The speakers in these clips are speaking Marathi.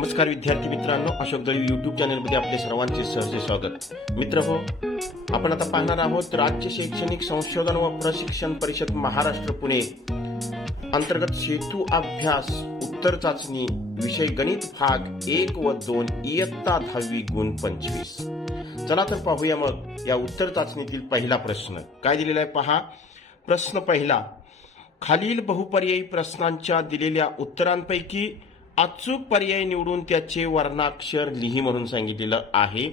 नमस्कार विद्यार्थी मित्रांनो, अशोक दळवी यूट्यूब चॅनलमध्ये आपले सर्वांचे सहर्ष स्वागत। मित्र हो, आपण आता पाहणार आहोत राज्य शैक्षणिक संशोधन व प्रशिक्षण परिषद महाराष्ट्र पुणे अंतर्गत सेतू अभ्यास उत्तर चाचणी विषय गणित भाग 1 व 2 इयत्ता 10वी गुण 25। चला तर पाहूया मग या उत्तर चाचणीतील पहिला प्रश्न काय दिलेला आहे पहा। प्रश्न पहिला, खालील बहुपर्यायी प्रश्नांच्या दिलेल्या उत्तरांपैकी अचूक पर्याय निवडून त्याचे वर्णाक्षर लिही म्हणून सांगितलेलं आहे।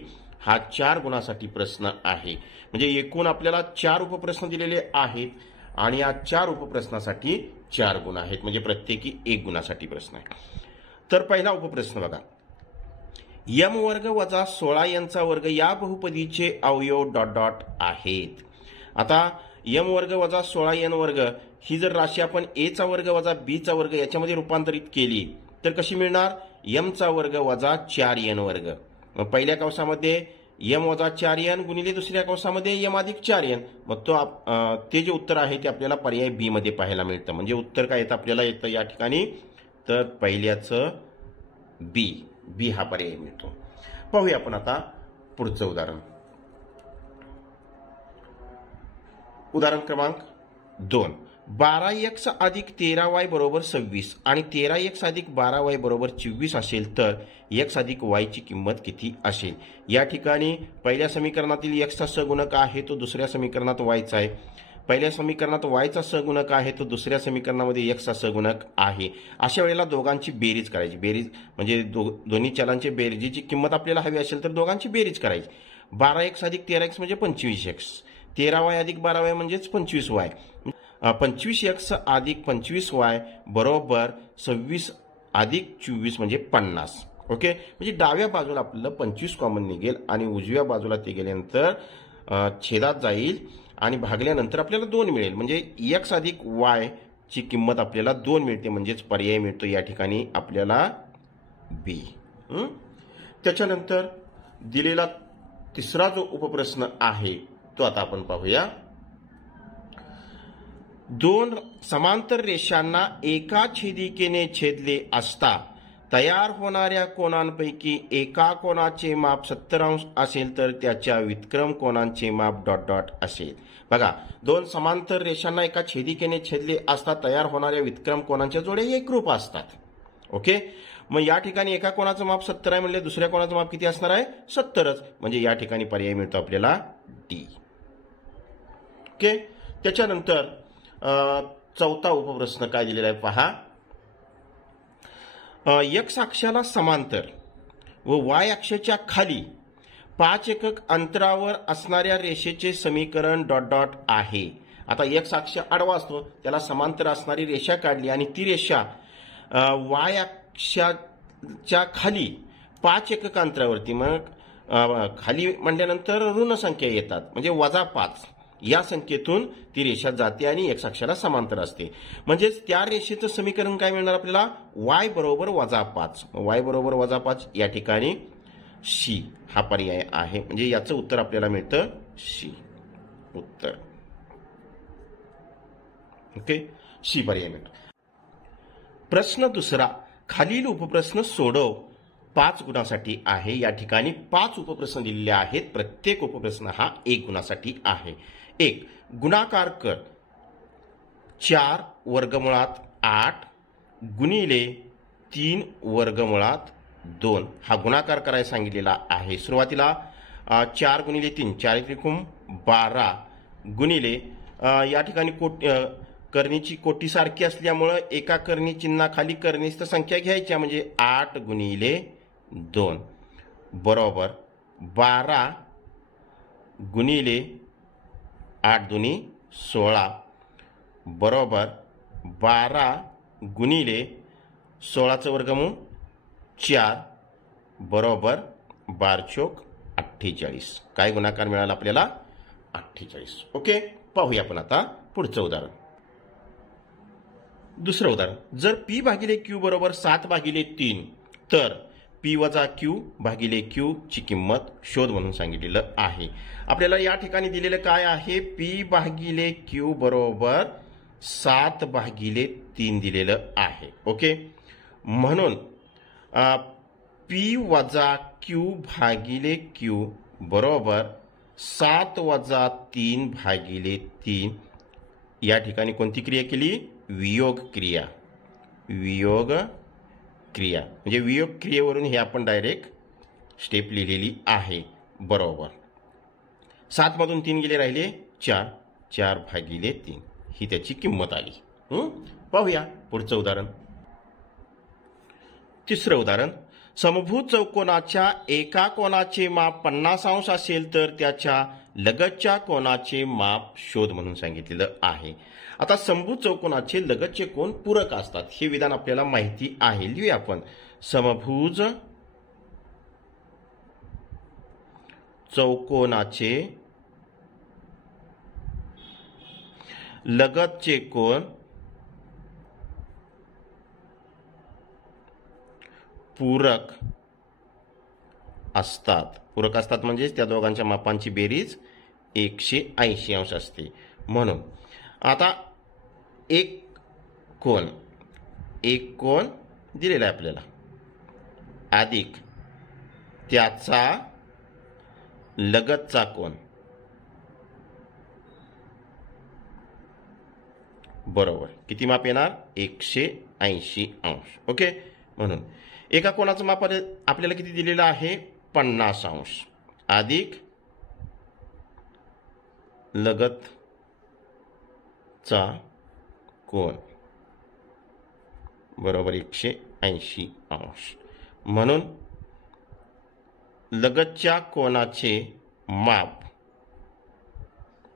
हा 4 गुणासाठी प्रश्न आहे, म्हणजे एकूण आपल्याला 4 उपप्रश्न दिलेले आहेत आणि या 4 उपप्रश्नासाठी 4 गुण आहेत, म्हणजे प्रत्येकी 1 गुणासाठी प्रश्न आहे। तर पहिला उपप्रश्न बघा, m वर्ग वजा 16n चा वर्ग या बहुपदीचे अवयव ... आहेत। आता m वर्ग वजा 16n वर्ग ही जर राशी आपण a चा वर्ग वजा b चा वर्ग याच्यामध्ये रूपांतरित केली तर कशी मिळणार? m चा वर्ग वजा 4n वर्ग। मग पहिल्या कंसामध्ये m वजा 4n गुणिले दुसऱ्या कंसामध्ये m अधिक 4n। मग ते जे उत्तर आहे ते आपल्याला पर्याय बी मध्ये पाहायला मिळतं। म्हणजे उत्तर काय येतं आपल्याला येतं या ठिकाणी, तर पहिल्याचं बी हा पर्याय मिळतो। पाहूया आपण आता पुढचं उदाहरण। उदाहरण क्रमांक 2, 12x अधिक 13y बरोबर 26 आणि 13x अधिक 12y बरोबर 24 असेल तर x अधिक y ची किंमत किती असेल? या ठिकाणी पहिल्या समीकरणातील x चा सहगुणक आहे तो दुसऱ्या समीकरणात y चा आहे। पहिल्या समीकरणात y चा सहगुणक आहे तो दुसऱ्या समीकरणामध्ये x चा सहगुणक आहे। अशा वेळेला दोघांची बेरीज करायची। बेरीज म्हणजे दोन्ही चलांची बेरजेची किंमत आपल्याला हवी असेल तर दोघांची बेरीज करायची। 12x अधिक 13x म्हणजे 25x, 13y अधिक 12y म्हणजेच 25y, 25x अधिक 25y बरोबर 26 अधिक 24 म्हणजे 50। ओके, म्हणजे डाव्या बाजूला आपल्याला 25 कॉमन निघेल आणि उजव्या बाजूला ते गेल्यानंतर छेदात जाईल आणि भागल्यानंतर आपल्याला 2 मिळेल, म्हणजे x अधिक y ची किंमत आपल्याला 2 मिळते, म्हणजेच पर्याय मिळतो या ठिकाणी आपल्याला बी। त्याच्यानंतर दिलेला तिसरा जो उपप्रश्न आहे तो आता आपण पाहूया। 2 समांतर रेषांना एका छेदिकेने छेदले असता तयार होणाऱ्या कोनांपैकी एका कोनाचे माप 70 अंश असेल तर त्याच्या व्युत्क्रम कोनांचे माप ... असेल। बघा, 2 समांतर रेषांना एका छेदिकेने छेदले असता तयार होणाऱ्या व्युत्क्रम कोनांच्या जोड्या एकरूप असतात। ओके, मग या ठिकाणी एका कोनाचं माप 70 आहे म्हणजे दुसऱ्या कोनाचं माप किती असणार आहे? 70च, म्हणजे या ठिकाणी पर्याय मिळतो आपल्याला डी। ओके, त्याच्यानंतर चौथा उपप्रश्न काय दिलेला आहे पहा। x अक्षाला समांतर व y अक्षाच्या खाली 5 एकक अंतरावर असणाऱ्या रेषेचे समीकरण ... आहे। आता x अक्ष आडवा असतो, त्याला समांतर असणारी रेषा काढली आणि ती रेषा y अक्षाच्या खाली 5 एकक अंतरावरती, मग खाली म्हणल्यानंतर ऋण संख्या येतात म्हणजे -5 या संख्येतून ती रेषा जाते आणि x अक्षाला समांतर असते। म्हणजेच त्या रेषेचं समीकरण काय मिळणार आपल्याला? y बरोबर -5। y बरोबर -5 या ठिकाणी सी हा पर्याय आहे, म्हणजे याचं उत्तर आपल्याला मिळतं सी उत्तर। ओके, सी पर्याय मिळतो। प्रश्न दुसरा, खालील उपप्रश्न सोडव 5 गुणासाठी आहे। या ठिकाणी 5 उपप्रश्न दिलेले आहेत, प्रत्येक उपप्रश्न हा 1 गुणासाठी आहे। 1, गुणाकार कर 4 वर्गमुळात 8 गुणिले 3 वर्गमुळात 2 हा गुणाकार करायला सांगितलेला आहे। सुरुवातीला 4 गुणिले 3 4 त्रिकोण 12 गुणिले या ठिकाणी करणीची कोटी सारखी असल्यामुळे एका करणी चिन्हाखाली करणीस्थ संख्या घ्यायच्या, म्हणजे 8 गुणिले 2 बरोबर 12 गुणिले 8 दुनी 16 बरोबर 12 गुणिले 16चं वर्गमूळ 4 बरोबर 12 चौक 48। काय गुणाकार मिळाला आपल्याला? 48। ओके, पाहूया आपण आता पुढचं उदाहरण। दुसरं उदाहरण, जर p भागिले q बरोबर 7/3 तर p वजा q भागिले q ची किंमत शोध म्हणून सांगितलेलं आहे। आपल्याला या ठिकाणी दिलेलं काय आहे? p भागिले q बरोबर 7/3 दिलेलं आहे। ओके, म्हणून पी वजा क्यू भागिले क्यू बरोबर 7 वजा 3 भागिले 3. या ठिकाणी कोणती क्रिया केली? वियोग क्रिया. वियोग क्रिया म्हणजे वियोग क्रियेवरून हे आपण डायरेक्ट स्टेप लिहिलेली आहे. बरोबर 7 मधून 3 गेले राहिले 4. 4 भागिले 3 ही त्याची किंमत आली. पाहूया पुढचं उदाहरण. तिसरं उदाहरण. समभुज चौकोनाच्या एका कोनाचे माप 50 अंश असेल तर त्याच्या लगतच्या कोनाचे माप शोध म्हणून सांगितलेलं आहे. आता समभुज चौकोनाचे लगतचे कोन पूरक असतात हे विधान आपल्याला माहिती आहे. लिहूया आपण. समभुज चौकोनाचे लगतचे कोन पूरक असतात. पूरक असतात म्हणजे त्या दोघांच्या मापांची बेरीज 180 अंश असते. म्हणून आता एक कोन दिलेला आहे आपल्याला अधिक त्याचा लगतचा कोन बरोबर किती माप येणार? 180 अंश. ओके. म्हणून एका कोनाचं माप आपल्याला किती दिलेलं आहे? 50 अंश अधिक लगतचा कोन बरोबर 180 अंश. म्हणून लगतच्या कोनाचे माप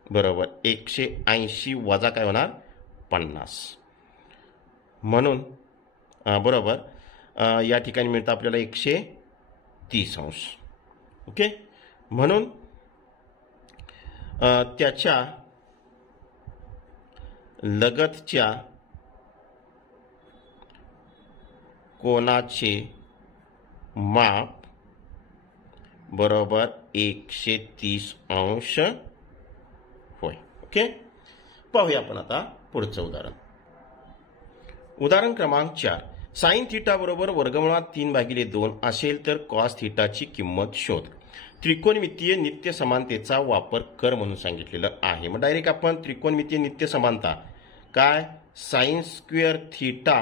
बरोबर 180 वजा काय होणार? 50. म्हणून बरोबर या ठिकाणी मिळतं आपल्याला 130 अंश. ओके. म्हणून त्याच्या लगतच्या कोनाचे माप बरोबर 130 अंश होय. ओके. पाहूया आपण आता पुढचं उदाहरण. उदाहरण क्रमांक 4. साइन थीटा बरोबर वर्गमुळात 3/2 असेल तर कॉस थीटाची किंमत शोध. त्रिकोणमितीय नित्य समानतेचा वापर कर म्हणून सांगितलेलं आहे. मग डायरेक्ट आपण त्रिकोणमितीय नित्य समानता काय? साइन स्क्वेअर थीटा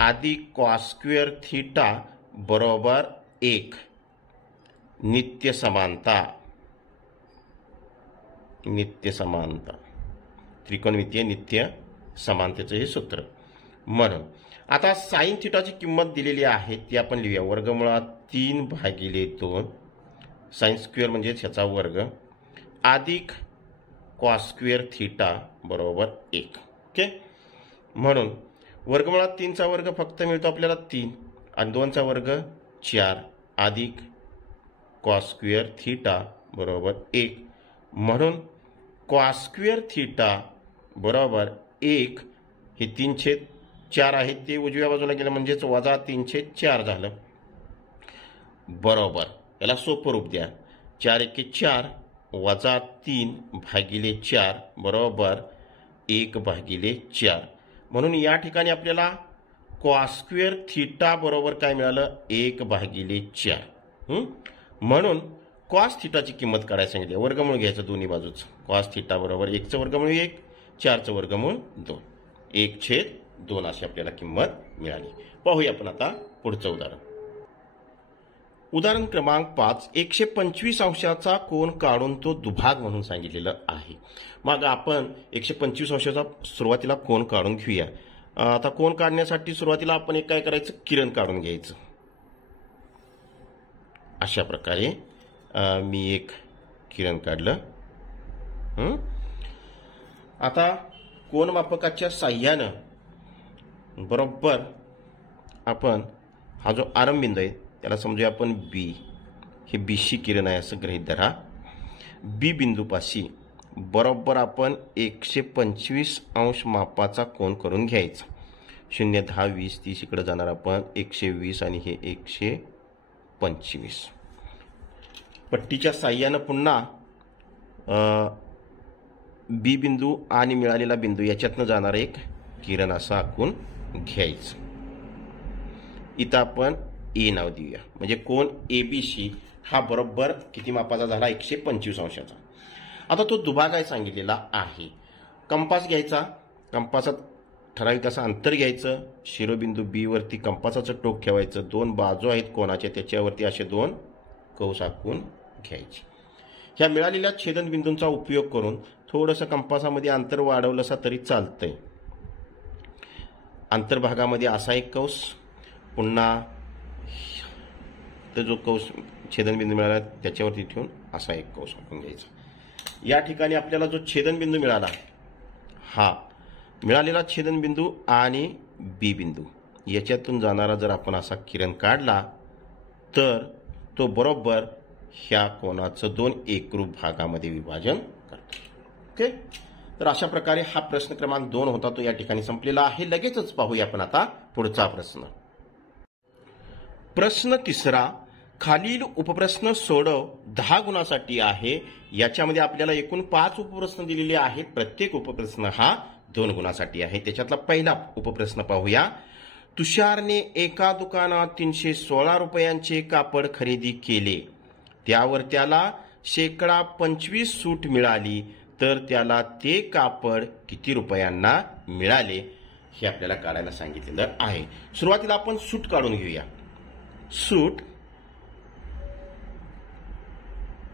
अधिक कॉस स्क्वेअर थीटा बरोबर 1 नित्य समानता. त्रिकोणमितीय नित्य समानतेचं हे सूत्र. म्हणून आता साइन थीटाची किंमत दिलेली आहे ती आपण लिहूया. वर्गमुळात 3/2 साइन स्क्वेअर म्हणजे ह्याचा वर्ग अधिक कॉस स्क्वेअर थीटा बरोबर 1. ओके. म्हणून वर्गमुळात 3चा वर्ग फक्त मिळतो आपल्याला 3 आणि 2चा वर्ग 4 अधिक कॉस स्क्वेअर थीटा बरोबर 1. म्हणून कॉस स्क्वेअर थीटा बरोबर 1 हे 3/4 आहे ते उजव्या बाजूला गेलं म्हणजेच वजा 3/4 झालं. बरोबर याला सोपं रूप द्या. 4 × 4 वजा 3/4 बरोबर 1/4. म्हणून या ठिकाणी आपल्याला कॉस स्क्वेअर थीटा बरोबर काय मिळालं? 1/4. म्हणून कॉस थीटाची किंमत काढायला सांगितली. वर्गमूळ घ्यायचं दोन्ही बाजूचं. कॉस थीटा बरोबर 1चं वर्गमूळ 1 4चं वर्गमूळ 2 1/2 अशी आपल्याला किंमत मिळाली. पाहूया आपण आता पुढचं उदाहरण. उदाहरण क्रमांक 5. 125 अंशाचा कोन काढून तो दुभाग म्हणून सांगितलेलं आहे. मग आपण 125 अंशाचा सुरुवातीला कोन काढून घेऊया. आता कोन काढण्यासाठी सुरुवातीला आपण एक काय करायचं? किरण काढून घ्यायचं. अशा प्रकारे मी एक किरण काढलं. आता कोनमापकाच्या साह्यानं बरोबर आपण हा जो आरंभबिंदू आहे त्याला समजूया आपण बी. हे बीशी किरण आहे असं गृहीत धरा. बी बिंदूपाशी बरोबर आपण 125 अंश मापाचा कोन करून घ्यायचा. 0 10 20 30 इकडे जाणार आपण 120 आणि हे 125. पट्टीच्या साह्यानं पुन्हा बी बिंदू आणि मिळालेला बिंदू याच्यातनं जाणार एक किरण असं आखून घ्यायचं. इथं आपण ए नाव देऊया. म्हणजे कोन ABC हा बरोबर किती मापाचा झाला? 125 अंशाचा. आता तो दुभागाय सांगितलेला आहे. कंपास घ्यायचा, कंपासात ठराविक असं अंतर घ्यायचं, शिरोबिंदू बी वरती कंपासाचं टोक ठेवायचं, दोन बाजू आहेत कोणाच्या त्याच्यावरती असे दोन कंस आखून घ्यायचे. ह्या मिळालेल्या छेदनबिंदूंचा उपयोग करून थोडंसं कंपासामध्ये अंतर वाढवलं असं तरी चालतंय. अंतर्भागामध्ये असा एक कंस, पुन्हा तर जो कंस छेदनबिंदू मिळाला त्याच्यावरती ठेवून असा एक कंस आखून घ्यायचा. या ठिकाणी आपल्याला जो छेदनबिंदू मिळाला, हा मिळालेला छेदनबिंदू आणि बी बिंदू याच्यातून जाणारा जर आपण असा किरण काढला तर तो बरोबर ह्या कोणाचं दोन एकरूप भागामध्ये विभाजन करतो. ओके, तर अशा प्रकारे हा प्रश्न क्रमांक 2 होता, तो या ठिकाणी संपलेला आहे. लगेचच पाहूया आपण आता पुढचा प्रश्न. प्रश्न 3. खालील उपप्रश्न सोडव 10 गुणासाठी आहे. याच्यामध्ये आपल्याला एकूण 5 उपप्रश्न दिलेले आहेत. प्रत्येक उपप्रश्न हा 2 गुणासाठी आहे. त्याच्यातला पहिला उपप्रश्न पाहूया. तुषारने एका दुकानात 316 रुपयांचे कापड खरेदी केले. त्यावर त्याला %25 सूट मिळाली, तर त्याला ते कापड किती रुपयांना मिळाले हे आपल्याला काढायला सांगितलेलं आहे. सुरुवातीला आपण सूट काढून घेऊया. सूट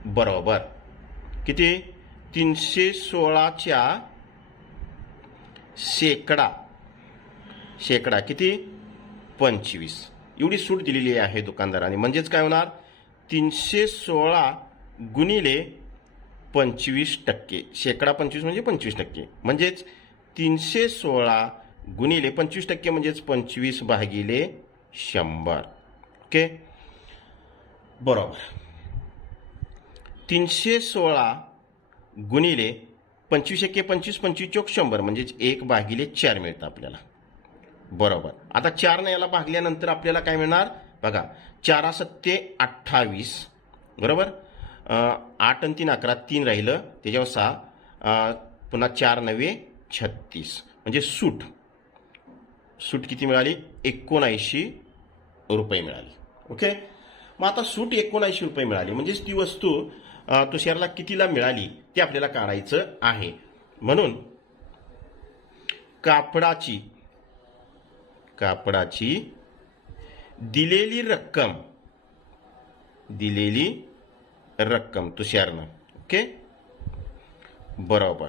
बरोबर किती? 316च्या शेकडा किती? 25 एवढी सूट दिलेली आहे दुकानदाराने. म्हणजेच काय होणार? 316 गुणिले 25%. शेकडा 25 म्हणजे 25%. म्हणजेच 316 गुणिले 25% म्हणजेच 25 भागिले 100. ओके, बरोबर. 316 गुणिले 25 × 25 25 चोक 100 म्हणजेच 1/4 मिळतं आपल्याला. बरोबर. आता 4 ने याला भागल्यानंतर आपल्याला काय मिळणार बघा? 4 7 28 बरोबर. 8 आणि 3 11, 3 राहिलं त्याच्यावर 6, पुन्हा 4 9 36 म्हणजे सूट किती मिळाली? 79 रुपये मिळाली. ओके, मग आता सूट 79 रुपये मिळाली म्हणजेच ती वस्तू तुषारला कितीला मिळाली ते आपल्याला काढायचं आहे. म्हणून कापडाची दिलेली रक्कम तुषारनं. ओके, बरोबर.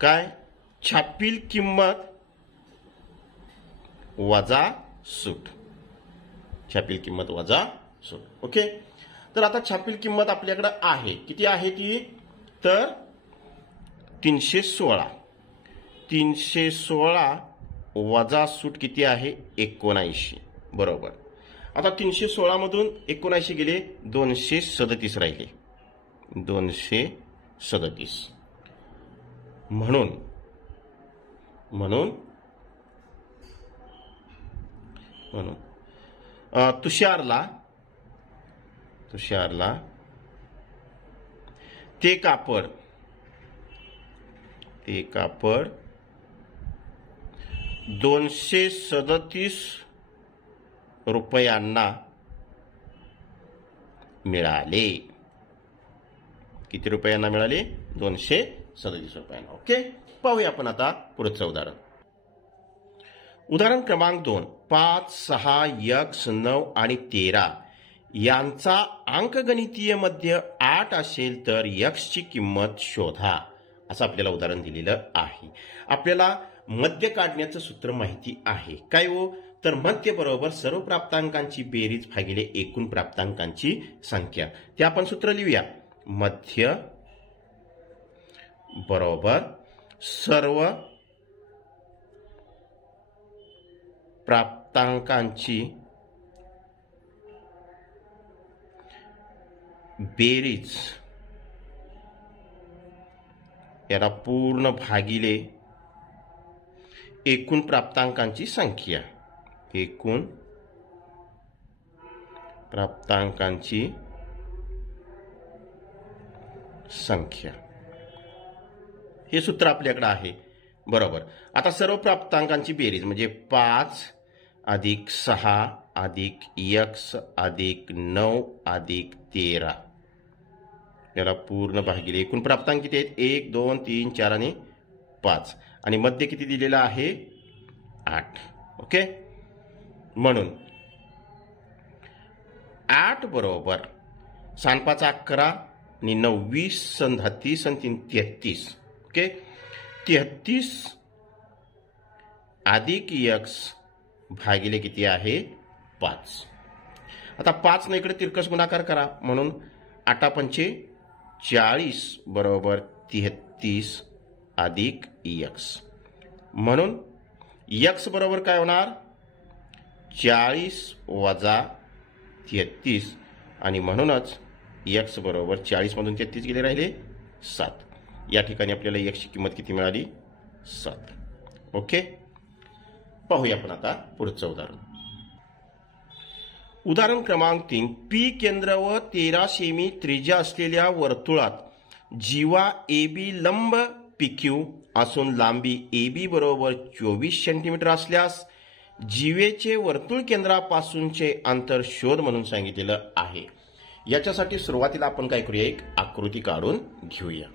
काय? छापील किंमत वजा सूट. छापील किंमत वजा सूट. ओके, तर आता छापील किंमत आपल्याकडे आहे. किती आहे ती? तर 316. 316 वजा सूट किती आहे? 79. बरोबर. आता 316 मधून 79 गेले, 237 राहिले. 237 म्हणून तुषारला ते कापड 237 रुपयांना मिळाले. किती रुपयांना मिळाले? 237 रुपयांना. ओके, पाहूया आपण आता पुढचं उदाहरण. उदाहरण क्रमांक 2. 5, 6, x, 9 आणि 13 यांचा अंकगणितीय मध्य 8 असेल तर x ची किंमत शोधा, असं आपल्याला उदाहरण दिलेलं आहे. आपल्याला मध्य काढण्याचं सूत्र माहिती आहे. काय हो? तर मध्य बरोबर सर्व प्राप्तांकांची बेरीज भागिले एकूण प्राप्तांकांची संख्या. ते आपण सूत्र लिहूया. मध्य बरोबर सर्व प्राप्तांकांची बेरीज याला पूर्ण भागिले एकूण प्राप्तांकांची संख्या. एकूण प्राप्तांकांची संख्या हे सूत्र आपल्याकडे आहे. बरोबर. आता सर्व प्राप्तांकांची बेरीज म्हणजे 5 + 6 अधिक x अधिक 9 अधिक 13 याला पूर्ण भागिले एकूण प्राप्तांक किती आहेत 1 2 3 4 आणि 5 आणि मध्य किती दिलेला आहे 8. ओके, म्हणून 8 बरोबर 7 5 11 आणि 9 20 सण 30 आणि 3 33. ओके, 33 अधिक x भागिले किती आहे 5. आता 5 न इकडे तिरकस गुणाकार करा म्हणून 8 पंचे 40 बरोबर 33 अधिक x म्हणून x बरोबर काय होणार 40 वजा 33 आणि म्हणूनच x बरोबर 40 मधून 33 गेले राहिले 7. या ठिकाणी आपल्याला x ची किंमत किती मिळाली 7. ओके, पाहूया आपण आता पुढचं उदाहरण. उदाहरण क्रमांक 3. P केंद्र व 13 सेमी त्रिज्या असलेल्या वर्तुळात जीवा AB लंब PQ असून लांबी AB बरोबर 24 सेंटीमीटर असल्यास जीवेचे वर्तुळ केंद्रापासूनचे अंतर शोध म्हणून सांगितलेलं आहे. याच्यासाठी सुरुवातीला आपण काय करूया एक आकृती काढून घेऊया.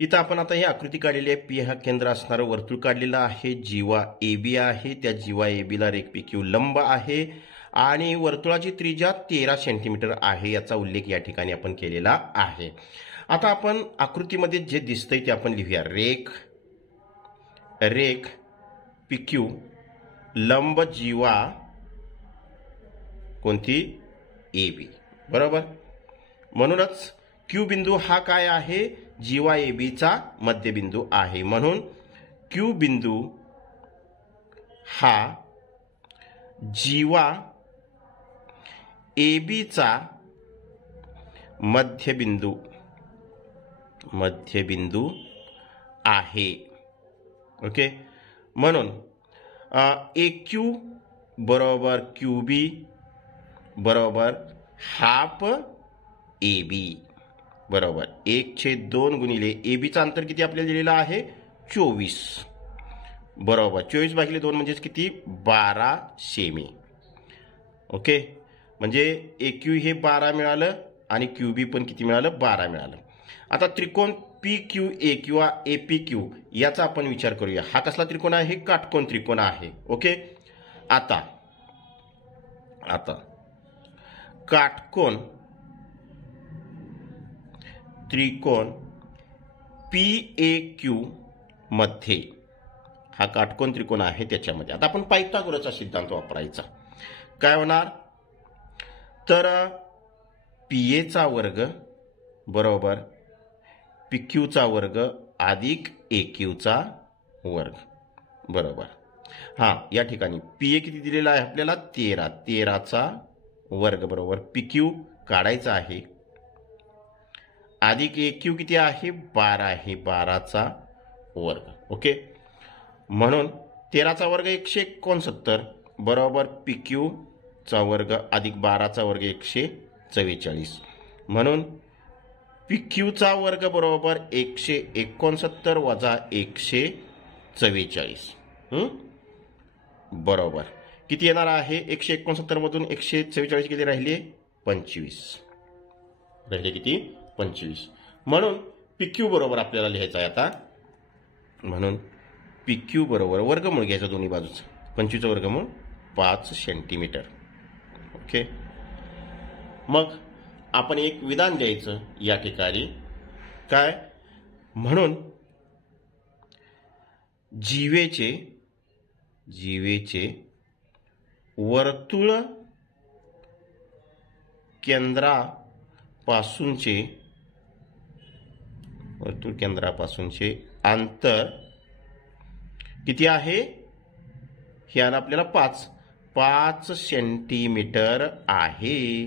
इथं आपण आता ही आकृती काढलेली आहे. P हा केंद्र असणारं वर्तुळ काढलेलं आहे. जीवा AB आहे. त्या जीवा AB ला रेख PQ लंब आहे आणि वर्तुळाची त्रिज्या 13 सेंटीमीटर आहे याचा उल्लेख या ठिकाणी आपण केलेला आहे. आता आपण आकृतीमध्ये जे दिसतंय ते आपण लिहूया. रेख PQ लंब जीवा कोणती AB बरोबर. म्हणूनच Q बिंदू हा काय आहे जीवा AB चा मध्यबिंदू आहे. म्हणून Q बिंदू हा जीवा AB चा मध्यबिंदू आहे. ओके, म्हणून AQ बरोबर QB बरोबर हाफ AB बरोबर 1/2 गुणिले AB चा अंतर किती आपल्याला दिलेला आहे 24 बरोबर 24 भागिले 2 म्हणजे किती 12 सेमी. ओके, म्हणजे AQ हे 12 मिळालं आणि QB पण किती मिळालं 12 मिळालं. आता त्रिकोण PQA किंवा APQ याचा आपण विचार करूया. हा कसला त्रिकोण आहे काटकोन त्रिकोण आहे. ओके, आता काटकोन त्रिकोण PAQ मध्ये हा काटकोन त्रिकोण आहे त्याच्यामध्ये आता आपण पायथागोरसचा सिद्धांत वापरायचा. काय होणार तर PA चा वर्ग बरोबर PQ चा वर्ग अधिक AQ चा वर्ग बरोबर. हा या ठिकाणी PA किती दिलेला आहे आपल्याला 13 चा वर्ग बरोबर PQ काढायचा आहे अधिक AQ किती आहे 12 आहे 12 चा वर्ग. ओके, म्हणून 13 चा वर्ग 169 बरोबर PQ चा वर्ग अधिक 12 चा वर्ग 144 म्हणून PQ चा वर्ग बरोबर 169 वजा 144 बरोबर किती येणार आहे 169 मधून 144 किती राहिले 25 राहिले किती 25. म्हणून PQ बरोबर आपल्याला लिहायचं आहे आता. म्हणून PQ बरोबर वर्गमूळ घ्यायचं दोन्ही बाजूचं 25 वर्गमूळ 5 सेंटीमीटर. ओके, मग आपण एक विधान द्यायचं या ठिकाणी काय म्हणून जीवेचे वर्तुळ केंद्रापासूनचे अंतर किती आहे हे आपल्याला 5 सेंटीमीटर आहे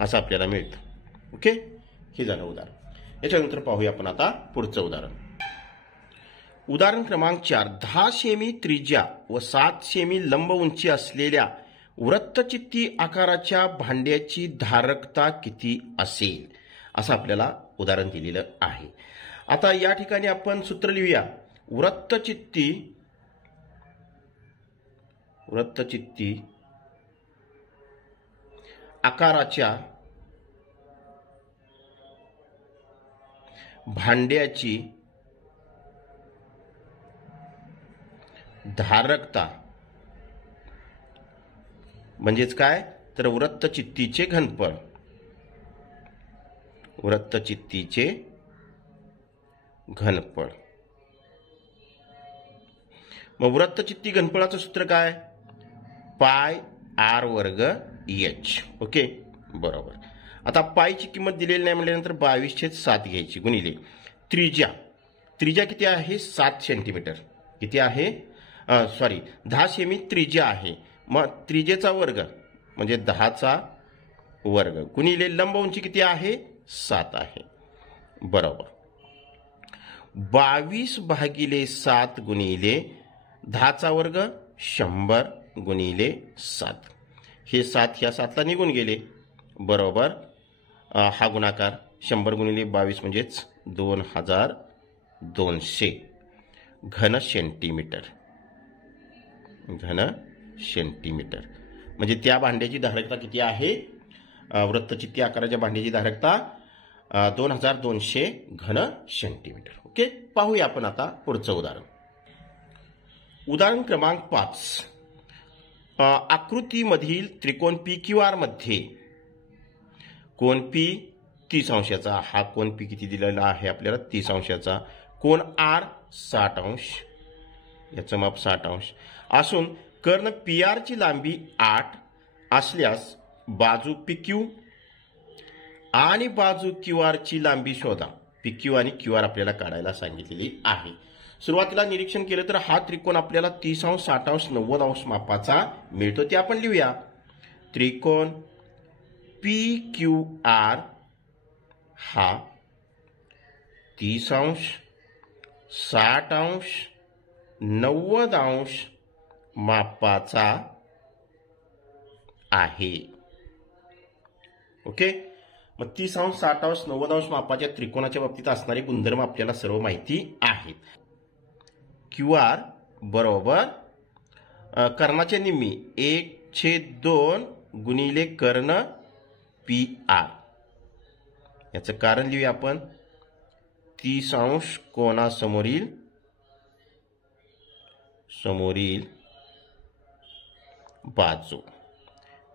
असं आपल्याला मिळतं. ओके, हे झालं उदाहरण. याच्यानंतर पाहूया आपण आता पुढचं उदाहरण. उदाहरण क्रमांक 4. 10 सेमी त्रिज्या व 7 सेमी लंब उंची असलेल्या वृत्तचित्ती आकाराच्या भांड्याची धारकता किती असेल असं आपल्याला उदाहरण दिलेलं आहे. आता या ठिकाणी आपण सूत्र लिहूया. वृत्तचित्ती आकाराच्या भांड्याची धारकता म्हणजेच काय तर वृत्तचित्तीचे घनफळ, वृत्तचित्तीचे घनफळ। मग वृत्तचित्ती घनफळाचं सूत्र काय पाय आर वर्ग एच। ओके बरोबर। आता पायची किंमत दिलेली नाही म्हटल्यानंतर 22/7 घ्यायची गुणिले त्रिज्या, त्रिज्या किती आहे 7 सेंटीमीटर, किती आहे 10 सेमी त्रिज्या आहे, मग त्रिज्येचा वर्ग म्हणजे 10चा वर्ग गुणिले लंब उंची किती आहे 7 आहे बरोबर। 22/7 गुणिले 10चा वर्ग 100 गुणिले 7, हे 7 ह्या 7ला निघून गेले बरोबर। हा गुणाकार 100 गुणिले 22 म्हणजेच 2200 घन सेंटीमीटर, घन सेंटीमीटर। म्हणजे त्या भांड्याची धारकता किती आहे वृत्तचित्ती आकाराच्या भांड्याची धारकता 2200 घन सेंटीमीटर। ओके पाहूया आपण आता पुढचं उदाहरण। उदाहरण क्रमांक 5, आकृतीमधील त्रिकोण PQR मध्ये कोन P 30 अंशाचा, हा कोन P किती दिलेला आहे आपल्याला 30 अंशाचा, कोन R 60 अंश, याचं माप 60 अंश असून कर्ण PR ची लांबी 8 असल्यास बाजू PQ आणि बाजू QR ची लांबी शोधा। PQ आणि QR आपल्याला काढायला सांगितलेली आहे। सुरुवातीला निरीक्षण केलं तर हा त्रिकोण आपल्याला 30 अंश 60 अंश 90 अंश मापाचा मिळतो, ते आपण लिहूया। त्रिकोण PQR हा 30 अंश 60 अंश 90 अंश मापाचा आहे। ओके मग 30 अंश 60 अंश 90 अंश मापाच्या त्रिकोणाच्या बाबतीत असणारे गुणधर्म आपल्याला सर्व माहिती आहेत। QR बरोबर कर्णाच्या निम्मी 1/2 गुणिले कर्ण PR, याचं कारण लिहूया आपण 30 अंश कोनासमोरील बाजू,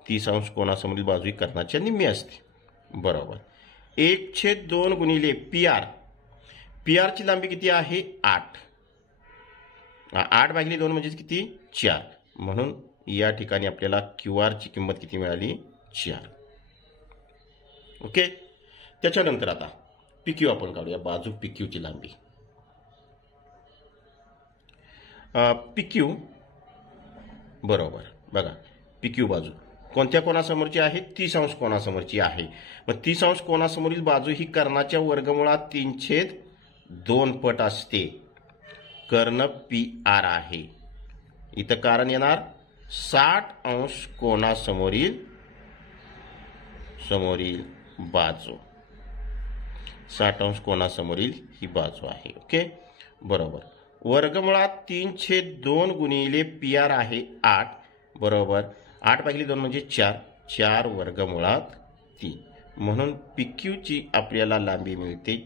30 अंश कोनासमोरील बाजू ही कर्णाच्या निम्मी असते बरोबर। 1/2 गुणिले PR, PR ची लांबी किती आहे 8, 8/2 म्हणजे किती 4, म्हणून या ठिकाणी आपल्याला QR ची किंमत किती मिळाली 4। ओके त्याच्यानंतर आता PQ आपण काढूया, बाजू PQ ची लांबी। PQ बरोबर बघा PQ बाजू कोणत्या कोणासमोरची आहे 30 अंश कोणासमोरची आहे, मग 30 अंश कोणासमोरील बाजू ही कर्णाच्या वर्गमुळात 3/2 पट असते, कर्ण PR आहे। इथं कारण येणार 60 अंश कोणासमोरील बाजू, 60 अंश कोणासमोरील ही बाजू आहे। ओके बरोबर। वर्गमुळात 3/2 गुणिले PR आहे 8 बरोबर, 8/2 म्हणजे 4, 4 वर्गमुळात 3, म्हणून PQ ची आपल्याला लांबी मिळते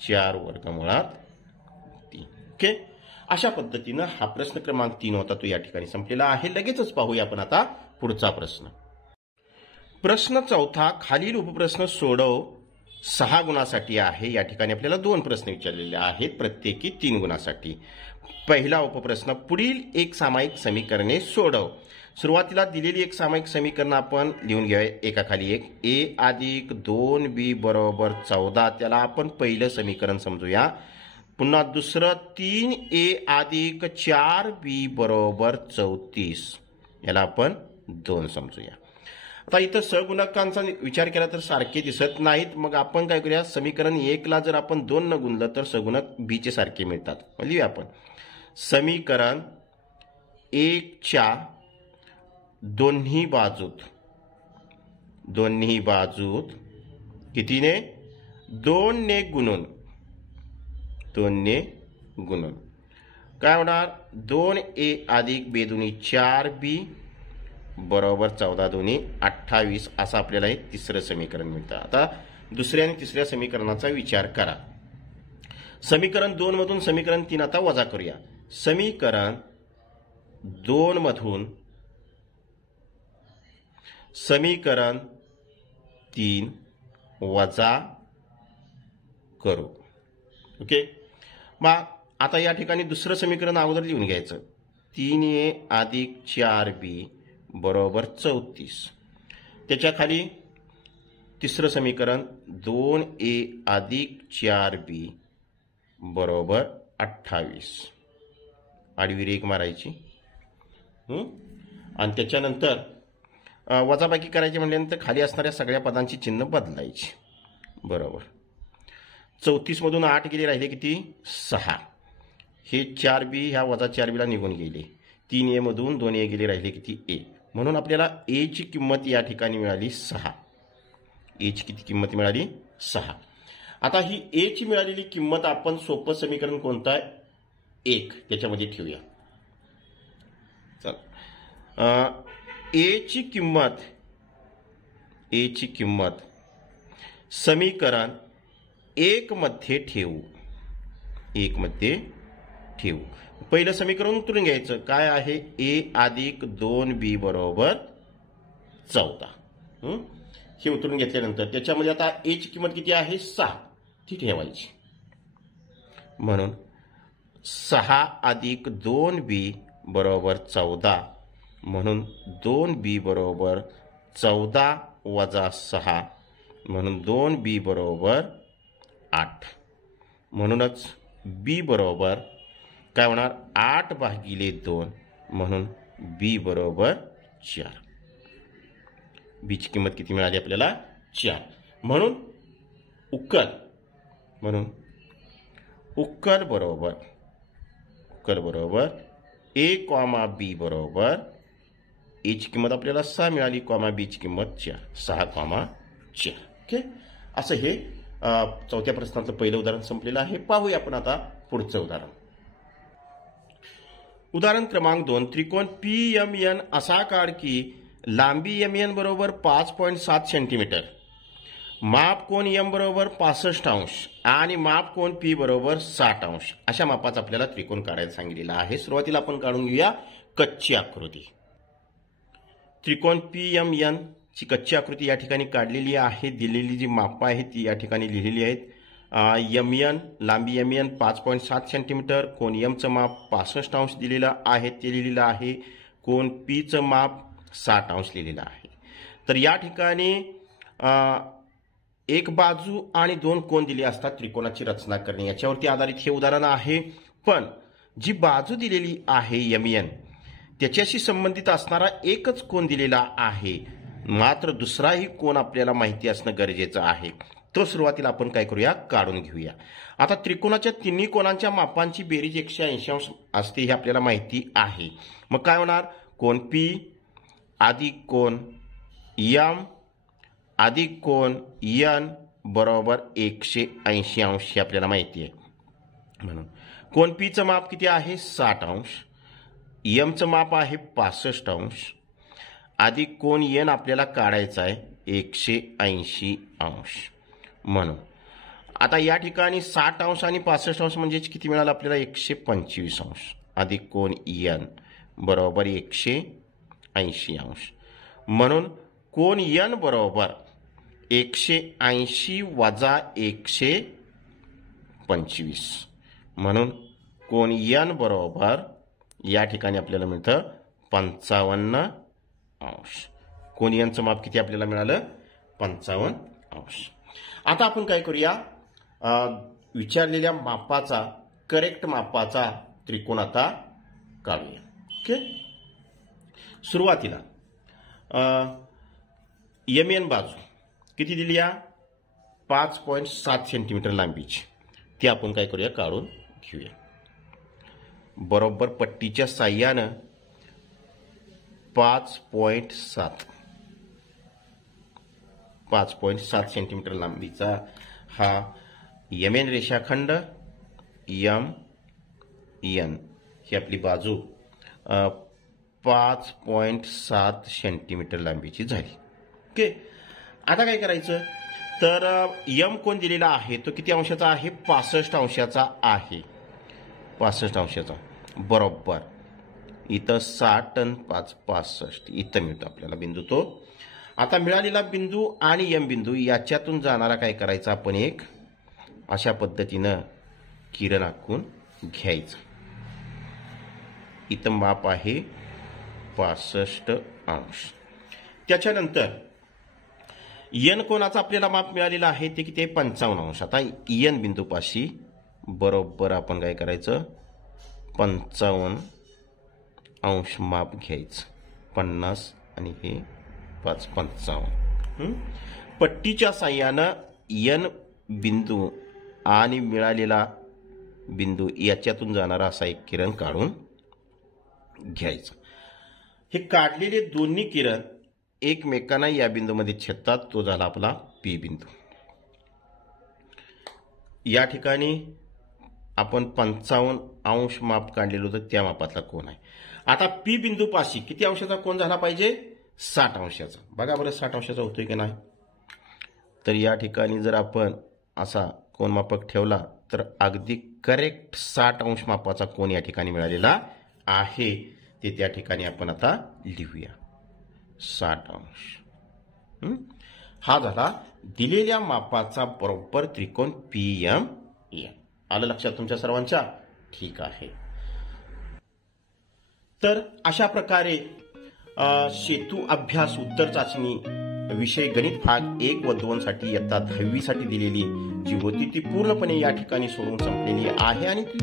4 वर्गमुळात 3। ओके अशा पद्धतीनं हा प्रश्न क्रमांक 3 होता, तो या ठिकाणी संपलेला आहे। लगेचच पाहूया आपण आता पुढचा प्रश्न। प्रश्न चौथा, खालील उपप्रश्न सोडव 6 गुणासाठी आहे। या ठिकाणी आपल्याला 2 प्रश्न विचारलेले आहेत, प्रत्येकी 3 गुणासाठी। पहिला उपप्रश्न, पुढील एक सामायिक समीकरणे सोडव। सुरुवातीला दिलेली एक सामायिक समीकरण आपण लिहून घेऊया एकाखाली एक। A + 2B = 14, त्याला आपण पहिलं समीकरण समजूया। पुन्हा दुसरं 3A + 4B = 34, याला आपण 2 समजूया। आता इथं सहगुणकांचा विचार केला तर सारखे दिसत नाहीत, मग आपण काय करूया, समीकरण 1 ला जर आपण 2 न गुणलं तर सहगुणक B चे सारखे मिळतात। लिहूया आपण समीकरण 1 च्या दोन्ही बाजूत कितीने 2 ने गुणून काय होणार 2a अधिक b दुनी 4b बरोबर 14 दुनी 28 असं आपल्याला हे तिसरं समीकरण मिळतं। आता दुसऱ्या आणि तिसऱ्या समीकरणाचा विचार करा। समीकरण 2 मधून समीकरण 3 आता वजा करूया। समीकरण 2 मधून समीकरण 3 वजा करू। ओके, मग आता या ठिकाणी दुसरं समीकरण अगोदर लिहून घ्यायचं। 3a अधिक 4b बरोबर 34। त्याच्या खाली तिसरं समीकरण 2a अधिक 4b बरोबर 28। आडवी रेघ मारायची आणि त्याच्यानंतर वजाबाकी करायची म्हटल्यानंतर खाली असणाऱ्या सगळ्या पदांची चिन्ह बदलायची। बरोबर 34 मधून 8 गेले, राहिले किती 6। हे 4b ह्या वजा 4b ला निघून गेले। 3a मधून 2a गेले, राहिले किती a। म्हणून आपल्याला a ची किंमत या ठिकाणी मिळाली 6। a ची किती किंमत मिळाली 6। आता ही a ची मिळालेली किंमत आपण सोपं समीकरण कोणतं आहे 1 त्याच्यामध्ये ठेवूया। चल a ची किंमत समीकरण 1 मध्ये ठेवू। 1 मध्ये ठेवू। पहिलं समीकरण उतरून घ्यायचं। काय आहे a अधिक 2b बरोबर 14। हे उतरून घेतल्यानंतर त्याच्यामध्ये आता a ची किंमत किती आहे 6 ती ठेवायची। म्हणून 6 अधिक 2b बरोबर 14। म्हणून 2b बरोबर 14 वजा 6 म्हणून 2b बरोबर 8। म्हणूनच b बरोबर काय होणार 8 भागिले 2 म्हणून b बरोबर 4। b ची किंमत किती मिळाली आपल्याला 4। म्हणून उक्कल बरोबर a, b बरोबर a ची किंमत आपल्याला 6 मिळाली, b ची किंमत 4, 6, 4। ओके, असं हे चौथ्या प्रश्नाचं पहिलं उदाहरण संपलेलं आहे। पाहूया आपण आता पुढचं उदाहरण। उदाहरण क्रमांक 2 त्रिकोण PMN असा काढ की लांबी MN बरोबर 5.7 सेंटीमीटर, माप कोन M बरोबर 65 अंश आणि माप कोन P बरोबर 60 अंश अशा मापाचा आपल्याला त्रिकोण काढायला सांगितलेला आहे। सुरुवातीला आपण काढून घेऊया कच्ची आकृती। त्रिकोण PMN ची कच्ची आकृती या ठिकाणी काढलेली आहे। दिलेली जी माप आहे ती या ठिकाणी लिहिलेली आहेत। MN लांबी MN 5.7 सेंटीमीटर, कोन M चं माप 65 अंश दिलेलं आहे ते लिहिलेलं आहे, कोन P चं माप 60 अंश लिहिलेलं आहे। तर या ठिकाणी एक बाजू आणि 2 कोन दिले असतात त्रिकोणाची रचना करणे, याच्यावरती आधारित हे उदाहरण आहे। पण जी बाजू दिलेली आहे MN त्याच्याशी संबंधित असणारा एकच कोन दिलेला आहे, मात्र दुसराही कोन आपल्याला माहिती असणं गरजेचं आहे। तो सुरुवातीला आपण काय करूया काढून घेऊया। आता त्रिकोणाच्या तिन्ही कोनांच्या मापांची बेरीज 180 अंश असते हे आपल्याला माहिती आहे। मग काय होणार कोन P अधिक कोन M अधिक कोन N बरोबर 180 अंश हे आपल्याला माहिती आहे। म्हणून कोन P चं माप किती आहे 60 अंश, M चं माप आहे 65 अंश अधिक कोन N आपल्याला काढायचा आहे 180 अंश। म्हणून आता या ठिकाणी 60 अंश आणि 65 अंश म्हणजे किती मिळालं आपल्याला 125 अंश अधिक कोन N बरोबर 180 अंश। म्हणून कोन N बरोबर 180 वजा 125 म्हणून कोन N बरोबर या ठिकाणी आपल्याला मिळतं 55 अंश। कोन N चं माप किती आपल्याला मिळालं 55 अंश। आता आपण काय करूया विचारलेल्या मापाचा करेक्ट मापाचा त्रिकोण आता काढूया। ओके, सुरुवातीला MN बाजू किती दिली आहे 5.7 सेंटीमीटर लांबीची, ती आपण काय करूया काढून घेऊया। बरोबर पट्टीच्या साह्यानं 5.7 सेंटीमीटर लांबीचा हा MN रेषाखंड MN ही आपली बाजू 5.7 सेंटीमीटर लांबीची झाली. ओके, आता काय करायचं तर यम कोण दिलेला आहे तो किती अंशाचा आहे 65 अंशाचा आहे. 65 अंशाचा बरोबर इथं 60 आणि 5 65 इथं मिळतो आपल्याला बिंदू तो. आता मिळालेला बिंदू आणि यम बिंदू याच्यातून जाणारा काय करायचा आपण एक अशा पद्धतीनं किरण आखून घ्यायचं. इथं माप आहे 65 अंश. त्याच्यानंतर यन कोणाचा आपल्याला माप मिळालेला आहे ते किती 55 अंश. आता यन बिंदूपाशी बरोबर आपण काय करायचं 55 अंश माप घ्यायचं. 50 आणि हे 5 55. पट्टीच्या साह्यानं यन बिंदू आणि मिळालेला बिंदू याच्यातून जाणारा असा एक किरण काढून घ्यायचं. हे काढलेले दोन्ही किरण एकमेकांना या बिंदूमध्ये छेदतात. तो झाला आपला पी बिंदू. या ठिकाणी आपण 55 अंश माप काढलेलं होतं त्या मापातला कोण आहे. आता पी बिंदूपाशी किती अंशाचा कोण झाला पाहिजे 60 अंशाचा. बघा बरं 60 अंशाचा होतोय की नाही. तर या ठिकाणी जर आपण असा कोण मापक ठेवला तर अगदी करेक्ट 60 अंश मापाचा कोण या ठिकाणी मिळालेला आहे. ते त्या ठिकाणी आपण आता लिहूया 60 अंश. हा झाला दिलेल्या मापाचा बरोबर त्रिकोण PMN. आलं लक्षात तुमच्या सर्वांच्या. ठीक आहे. तर अशा प्रकारे सेतू अभ्यास उत्तर चाचणी विषय गणित भाग 1 व 2 साठी इयत्ता 10वी साठी दिलेली जी होती ती पूर्णपणे या ठिकाणी सोडून संपलेली आहे आणि ती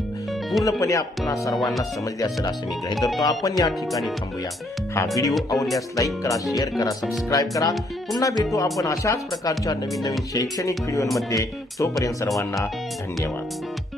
पूर्णपणे आपल्या सर्वांना समजली असेल असं मी गृहीत धरतो. आपण या ठिकाणी थांबूया. हा व्हिडिओ आवडल्यास लाईक करा, शेअर करा, सबस्क्राईब करा. पुन्हा भेटू आपण अशाच प्रकारच्या नवीन नवीन शैक्षणिक व्हिडिओमध्ये. तोपर्यंत सर्वांना धन्यवाद.